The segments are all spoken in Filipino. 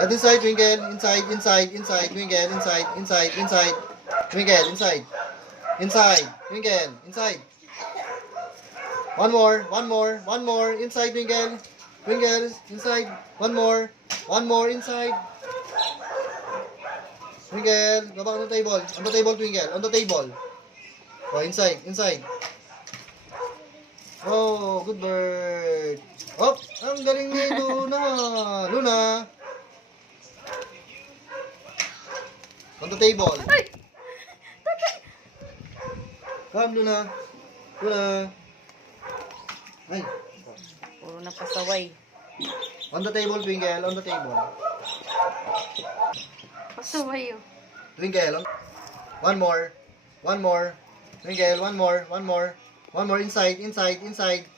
Get inside, Twinkle. Inside, inside, inside, Twinkle. Inside, inside, inside. Twinkle, inside. Inside, Twinkle. Inside. One more, one more, one more. Inside, Twinkle. Twinkle, inside. One more. One more inside. Twinkle, go back on the table. On the table, Twinkle. On the table. Oh, inside, inside. Oh, good bird. Oh, ang galing ni Luna. Luna. On the table. Come, Luna. Luna. Ay. Puro na pasaway. On the table, Twinkle. On the table. Pasaway oh. Twinkle. One more. One more. Twinkle, one more. One more. One more inside, inside, inside.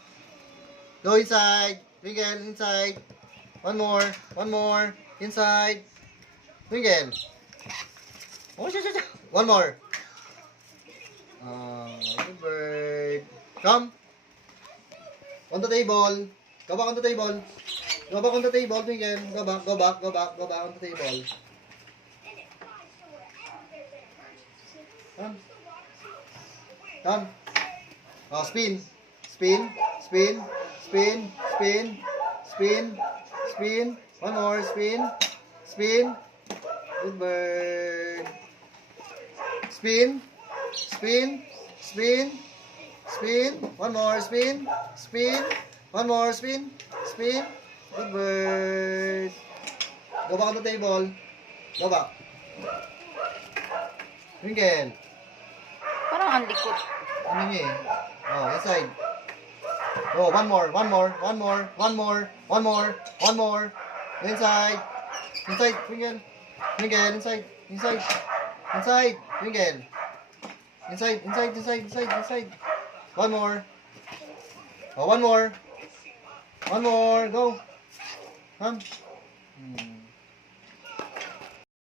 Go inside. Twinkle, inside. One more. One more. Inside. Twinkle. Oh, one more. Good bird. Come. On the table. Go back on the table. Go back on the table, Twinkle. Go back, go back, go back, go back on the table. Come. Come. Oh, spin. Spin. Spin. Spin. Spin. Spin. Spin. One more. Spin. Spin. Good bird. Spin. Spin. Spin. Spin. One more. Spin. Spin. One more. Spin. Spin. Good bird. Go back on the table. Go back. Twinkle. Parang ang likot. Ano niya eh? Oh, inside. Oh, one more, one more, one more, one more, one more, one more. Inside. Inside, Twinkle. Twinkle, inside. Inside. Inside, Twinkle. Inside, inside, inside, inside, inside. One more. Oh, one more. One more. Go. Come.